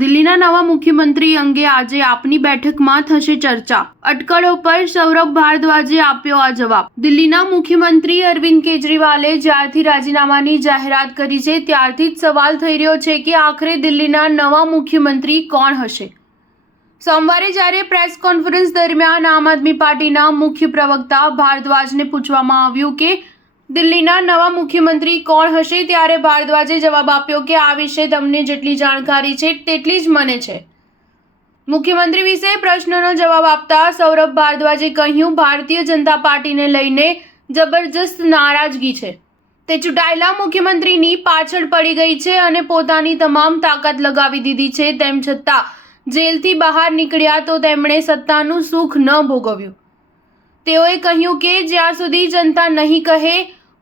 દિલ્હીના નવા મુખ્યમંત્રી અંગે આજે આપની બેઠકમાં થશે ચર્ચા. અટકળો પર સૌરભ ભારદ્વાજે આપ્યો આ જવાબ. દિલ્હીના મુખ્યમંત્રી અરવિંદ કેજરીવાલે જ્યારથી રાજીનામાની જાહેરાત કરી છે ત્યારથી જ સવાલ થઈ રહ્યો છે કે આખરે દિલ્હીના નવા મુખ્યમંત્રી કોણ હશે. સોમવારે જ્યારે પ્રેસ કોન્ફરન્સ દરમિયાન આમ આદમી પાર્ટીના મુખ્ય પ્રવક્તા ભારદ્વાજને પૂછવામાં આવ્યું કે દિલ્હીના નવા મુખ્યમંત્રી કોણ હશે ત્યારે ભારદ્વાજે જવાબ આપ્યો કે આ વિશે તમને જેટલી જાણકારી છે તેટલી જ મને છે. મુખ્યમંત્રી વિશે પ્રશ્નનો જવાબ આપતા સૌરભ ભારદ્વાજે કહ્યું, ભારતીય જનતા પાર્ટીને લઈને જબરજસ્ત નારાજગી છે. તે ચૂંટાયેલા મુખ્યમંત્રીની પાછળ પડી ગઈ છે અને પોતાની તમામ તાકાત લગાવી દીધી છે. તેમ છતાં જેલથી બહાર નીકળ્યા તો તેમણે સત્તાનું સુખ ન ભોગવ્યું. તેઓએ કહ્યું કે જ્યાં સુધી જનતા નહીં કહે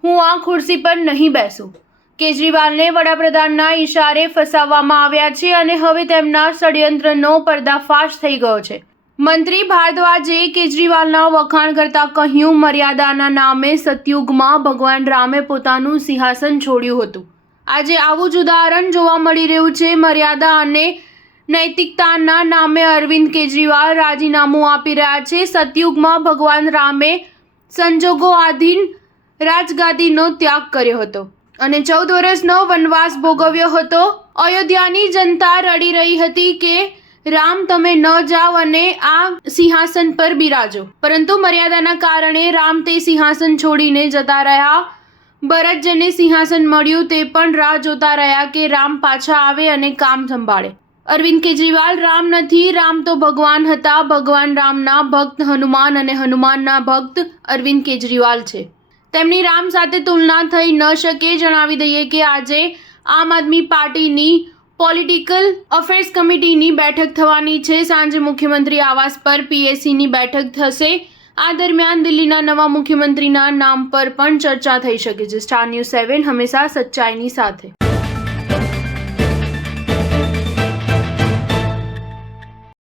હું આ ખુરશી પર નહીં બેસું. કેજરીવાલને વડાપ્રધાનના ઇશારે ફસાવવામાં આવ્યા છે અને હવે તેમના ષડયંત્રનો પર્દાફાશ થઈ ગયો છે. મંત્રી ભારદ્વાજે કેજરીવાલના વખાણ કરતા કહ્યું, મર્યાદાના નામે સતયુગમાં ભગવાન રામે પોતાનું સિંહાસન છોડ્યું હતું. આજે આવું જ ઉદાહરણ જોવા મળી રહ્યું છે. મર્યાદા અને નૈતિકતાના નામે અરવિંદ કેજરીવાલ રાજીનામું આપી રહ્યા છે. સતયુગમાં ભગવાન રામે સંજોગો આધીન રાજગાદીનો ત્યાગ કર્યો હતો અને 14 વર્ષનો વનવાસ ભોગવ્યો હતો. અયોધ્યાની જનતા રડી રહી હતી કે રામ તમે ન જાઓ અને આ સિંહાસન પર બિરાજો, પરંતુ મર્યાદાના કારણે રામ તે સિંહાસન છોડીને જતા રહ્યા. ભરત જેને સિંહાસન મળ્યું તે પણ રાહ જોતા રહ્યા કે રામ પાછા આવે અને કામ સંભાળે. અરવિંદ કેજરીવાલ રામ નથી, રામ તો ભગવાન હતા. ભગવાન રામના ભક્ત હનુમાન અને હનુમાનના ભક્ત અરવિંદ કેજરીવાલ છે. તેમની રામ સાથે તુલના થઈ ન શકે. જણાવી દઈએ કે આજે આમ આદમી પાર્ટીની પોલિટિકલ અફેર્સ કમિટીની બેઠક થવાની છે. સાંજે મુખ્યમંત્રી આવાસ પર પીએસીની બેઠક થશે. આ દરમિયાન દિલ્હીના નવા મુખ્યમંત્રીના નામ પર પણ ચર્ચા થઈ શકે છે. સ્ટાર ન્યૂઝ 7 હંમેશા સચ્ચાઈની સાથે.